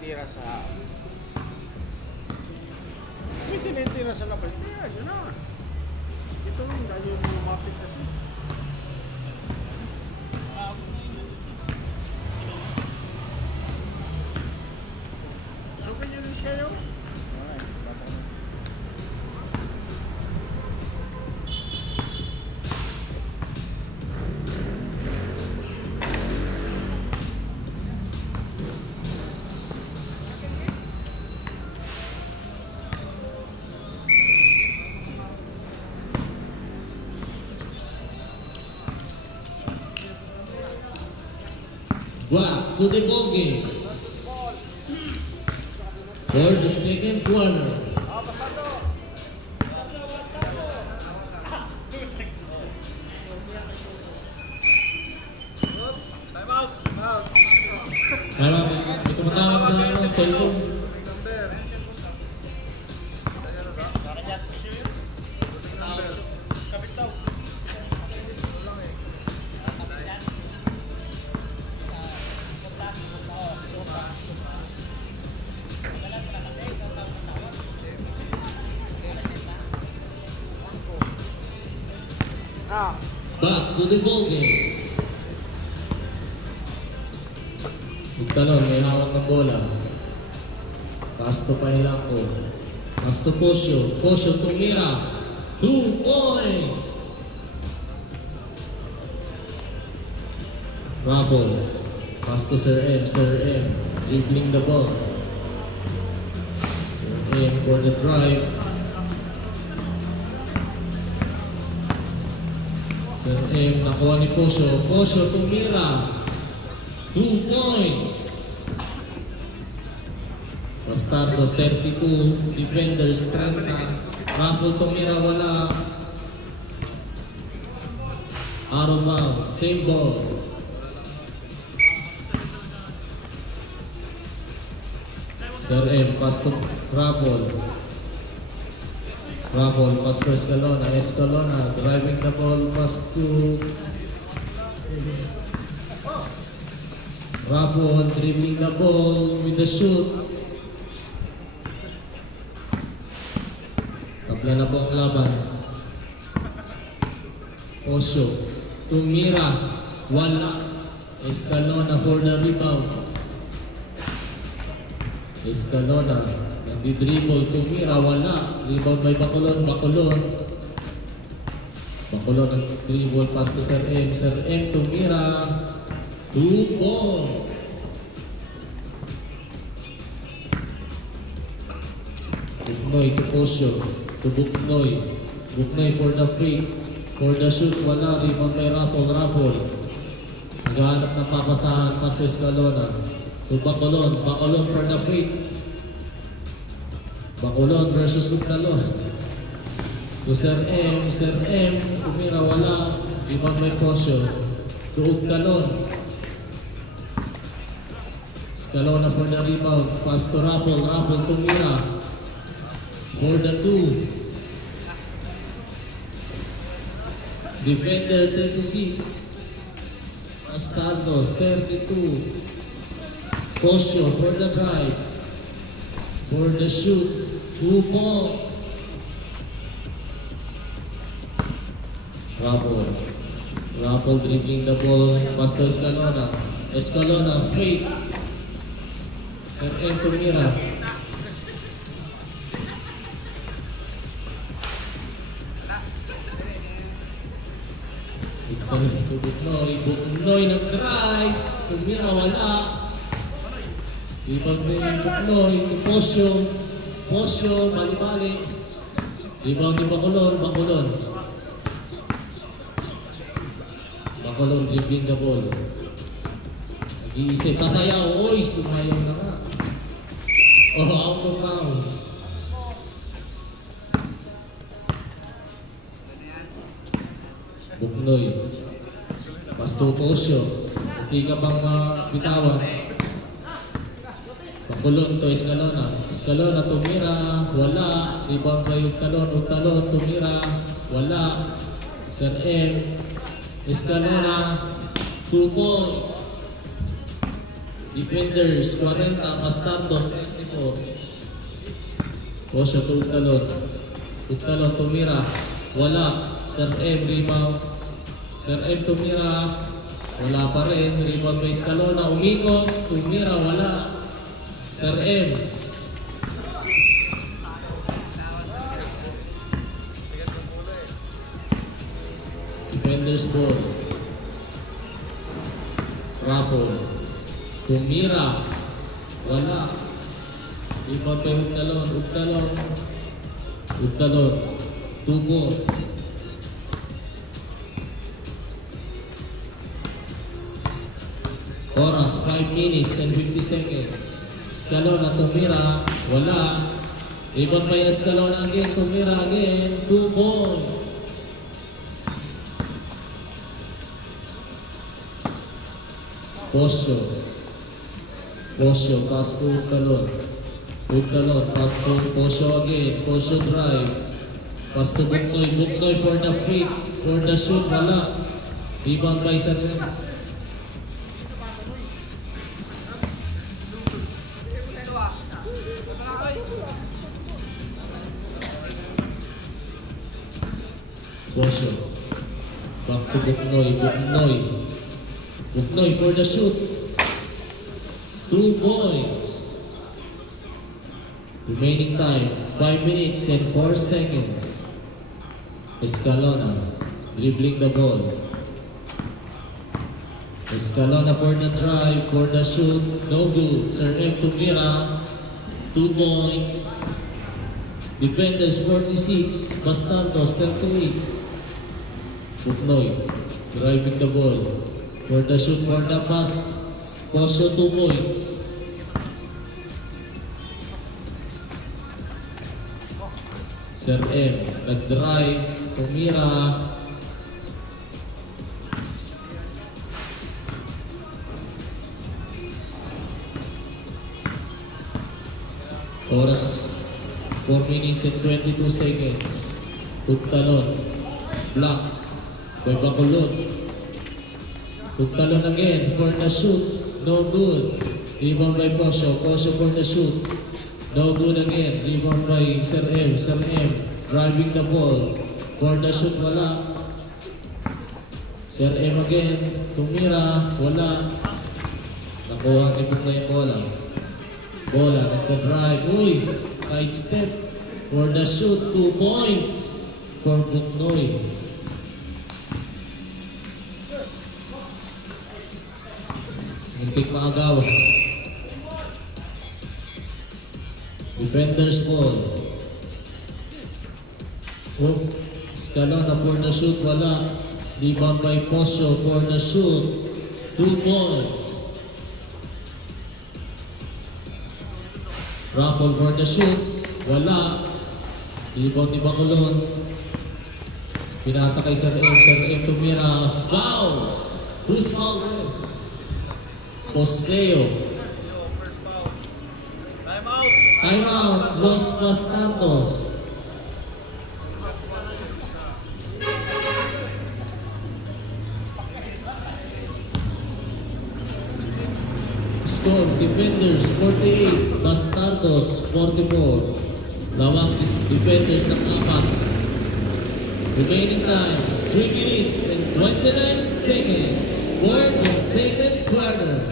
tinitira sa... May tinitira sa labas. Yun na. Ito lang, dahil lumapit kasi. Okay nyo rin kayo? Back to the ball game for the second quarter. Ito matawag na cellphone. Back to the ball game. Magtalon, may hawak ng bola. Pasto pa ilang ko. Pasto Posyo. Posyo tumira. 2 points. Rabol. Pasto Sir M. Sir M. Dribbling the ball. Sir M for the drive. Sir M, nakuha ni Posyo. Posyo tumira. 2 points. Bastardos 32. Defenders 30. Raffle tumira wala. Arrow same ball. Sir M, pass to Raffle. Raffle, pass to Escalona. Escalona, driving the ball, pass to Raffle, dribbling the ball with the shoot. Tabla na po ang laban. Posyo, tumira, wala. Escalona for the rebound. Escalona, nagdi-dribble, tumira, wala. Rebound by Bacolon, Bacolon. Bacolon nag-dribble, pass to Sir M. Sir M, tumira. 2 points. Buknoy to Posyo. To Buknoy. Buknoy for the free. For the shoot, wala. Rebound by Raffle, Raffle. Naghahanap ng papasahan, pass to Escalona. To Bacolon. Bacolon for the free. Bacolon versus Uctalon. To Sir M. Sir M. Tumira, wala. Rebound by Posyo. To Uctalon. Escalona for the rebound. Pass to Raffle. Raffle tumira. For the 2. Defender 36. Bastardos 32. Posyo for the drive. For the shoot. 2 points. Raffle. Raffle dribbling the ball. Pass to Escalona. Escalona free. Sir M tumira. Buknoy ng drive. Tumira wala. Rebound ni Buknoy. Posyo. Posyo bali-bali. Rebound ni Bacolon. Bacolon. Bacolon dribbling the ball. Nag-iisip. Sasayaw. Oy, sumayaw na nga. Oh, out of bounds. Buknoy. Pasto Posyo. Hindi ka bang bitawan. Bacolon to Escalona. Escalona tumira. Wala. Rebound by Uctalon. Uctalon tumira. Wala. Sir M. Escalona. 2 points. Defenders 40, Bastardos 24. Posyo to Ugtalon. Ugtalon tumira. Wala. Sir M rebound. Sir M tumira. Wala pa rin. Rebound by Escalona. Umikot. Tumira. Wala. Sir M. Defenders ball. Rapol. Tumira. Wala. Rebound by Ugtalon. Ugtalon. Ugtalon. Tubo. Oras 5 minutes and 50 seconds. Escalona tumira. Wala. Rebound by Escalona again. Tumira again. 2 points. Posyo. Posyo, pass to Ugtalon. Ugtalon, pass to Posyo again. Posyo drive. Pass to Buknoy. Buknoy for the feed. For the shoot, wala. Rebound by Sarren. Posyo. Back to Buknoy. Buknoy. Buknoy for the shoot. 2 points. Remaining time 5 minutes and 4 seconds. Escalona dribbling the ball. Escalona for the drive, for the shoot. No good. Sir M tumira. 2 points. Defenders 46. Bastardos 38. Buknoy driving the ball. For the shoot, for the pass, Posyo 2 points. Sir M, nag-drive, tumira. Oras, 4 minutes and 22 seconds. Ugtalon, block, by Bacolod. Ugtalon again for the shoot. No good. Rebound by Posyo. Posyo for the shoot. No good again. Rebound by Sir M. Sir M driving the ball. For the shoot, wala. Sir M again. Tumira. Wala. Nakuha ni Buknoy yung bola. Bola. Nagka-drive. Uy! Side step. For the shoot. 2 points for Buknoy. Muntik maagaw. Defenders ball. Oh, Escalona for the shoot, wala. Rebound by Posyo for the shoot. 2 points. Raffle for the shoot, wala. Rebound ni Bacolod. Pinasa kay Sir M. Sir M tumira. Foul! Who's foul? Poseo. Time out. Los Bastardos. Score, Defenders 48, Bastardos 44. Lawak is Defenders ng 4. Remaining time 3 minutes and 29 seconds for the second quarter.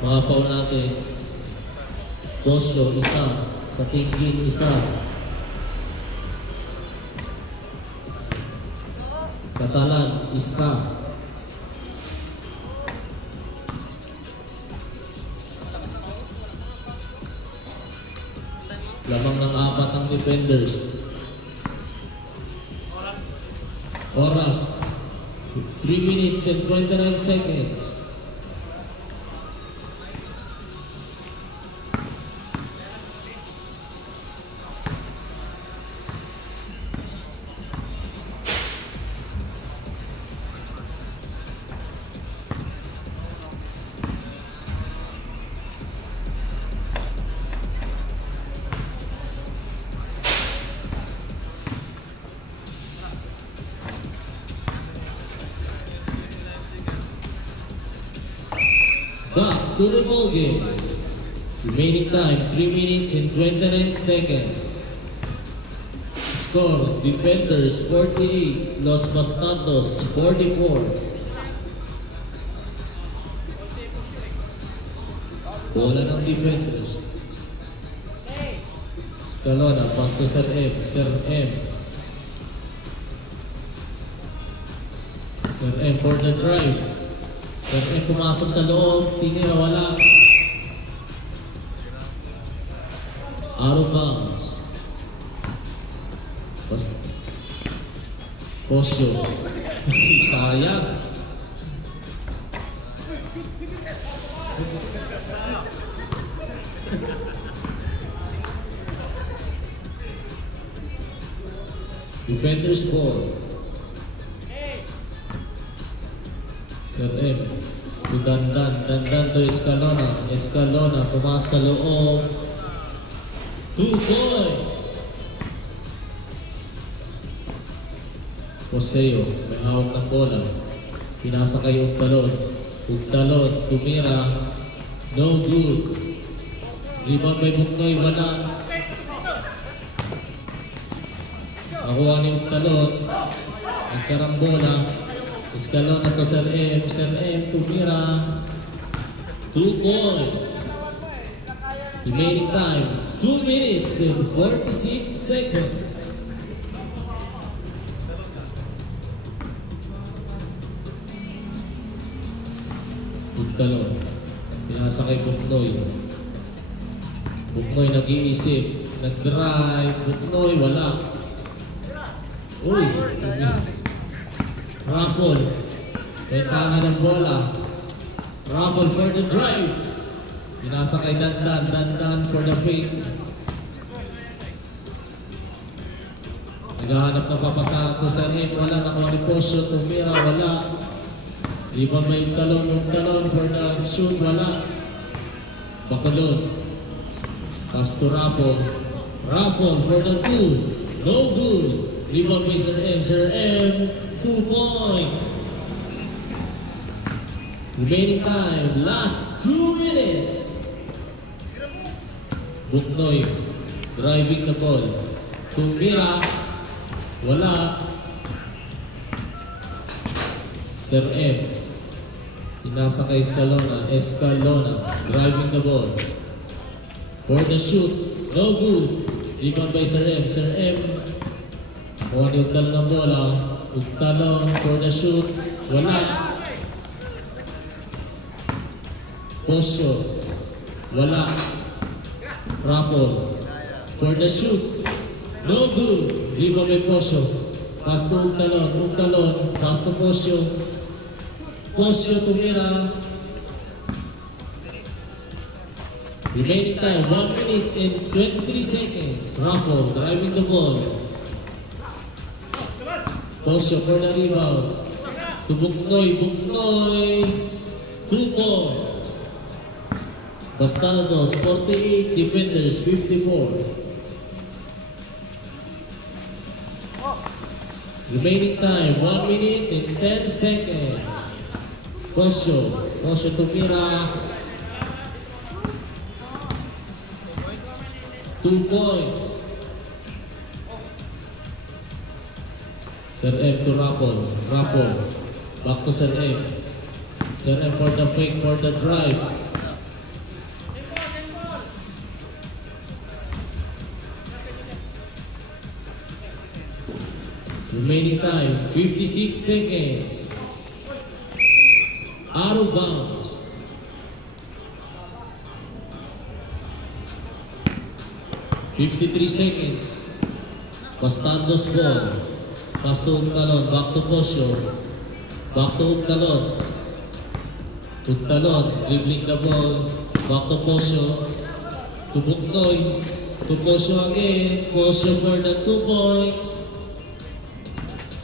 Mga foul natin. Posyo, isa. Sa tingin, isa. Katalan, isa. Lamang ng 4 ang defenders. Oras. 3 minutes and 29 seconds. Back to the ball game. Remaining time 3 minutes and 29 seconds. Score, Defenders 48, Los Bastardos 44. Bola ng Defenders. Escalona, pass to Sir M. Sir M. Sir M for the drive. Sir M pumasok sa loob, tinira, wala. Out of bounds. Posyo. Sayang. Defenders ball. Sir M. To Dandan. Dandan to Escalona. Escalona pumasok sa loob. 2 points. Poseo, may hawak ng bola. Pinasa kay Ugtalon. Ugtalon, tumira. No good. Rebound by Buknoy, wala. Nakuha ni Ugtalon. Nagkarambola. Escalona to Sir M. Sir M, tumira. 2 points. Remaining time, 2 minutes and 46 seconds. Ugtalon. Pinasa kay Buknoy. Buknoy nag-iisip. Nag-drive. Buknoy, wala. Uy! Raffle. May tanga ng bola. Raffle for the drive. Pinasa kay Dandan. Dandan for the fake. Naghahanap na papasahan ko sa rin. Wala. Nakuha ni Posyo. Tumira. Wala. Rebound may Ugtalon for the shoot, wala. Bacolod. Pass to Raffle. Raffle for the 2. No good. Rebound by Sir M. Sir M, 2 points. Remaining time, last 2 minutes. Buknoy driving the ball. Tumira. Wala. Sir M. Pinasa kay Escalona. Escalona driving the ball. For the shoot. No good. Rebound by Sir M. Sir M. Kuha ni Ugtalon ng bola. Ugtalon for the shoot. Wala. Posyo. Wala. Raffle. For the shoot. No good. Rebound by Posyo. Pass to Ugtalon. Ugtalon. Pass to Posyo. Posyo tumira. Remaining time 1 minute and 23 seconds. Raffle driving the ball. Posyo for the rebound. To Buknoy. Buknoy. 2 points. Bastardos 48. Defenders 54. Remaining time 1 minute and 10 seconds. Posyo tumira. 2 points. Sir M to Raffle. Raffle. Back to Sir M. Sir M for the fake, for the drive. Remaining time 56 seconds. Out of bounds. $53 seconds. Bastardos ball. Pass to Ugtalon. Back to Posyo. Back to Ugtalon. Ugtalon dribbling the ball. Back to Posyo. To Buknoy. To Posyo again. Posyo for the 2 points.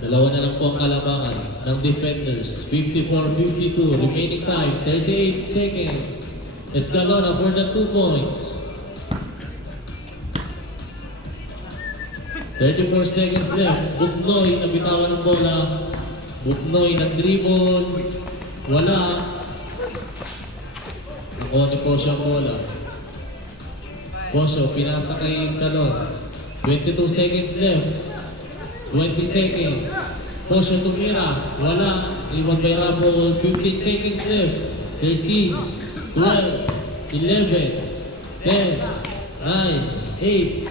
Dalawa na lang po ang kalabangan ng Defenders. 54-52. Remaining time, 38 seconds. Escalona for the 2 points. 34 seconds left. Buknoy, nabitawan ng bola. Buknoy, nag-dribble. Wala. Nakuha ni Posyo ang bola. Posyo, pinasa kay Talon. 22 seconds left. 20 seconds. Posyo tumira. Wala. Rebound by Rapol. 15 seconds left. 13, 12, 11, 10, 9, 8.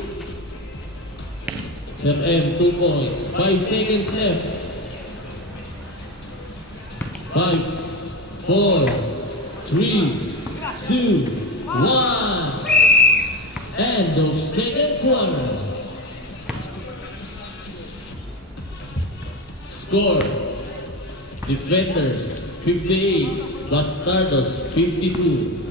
Sir M, 2 points. 5 seconds left. 5, 4, 3, 2, 1. End of second quarter. Score. Defenders 58, Bastardos 52.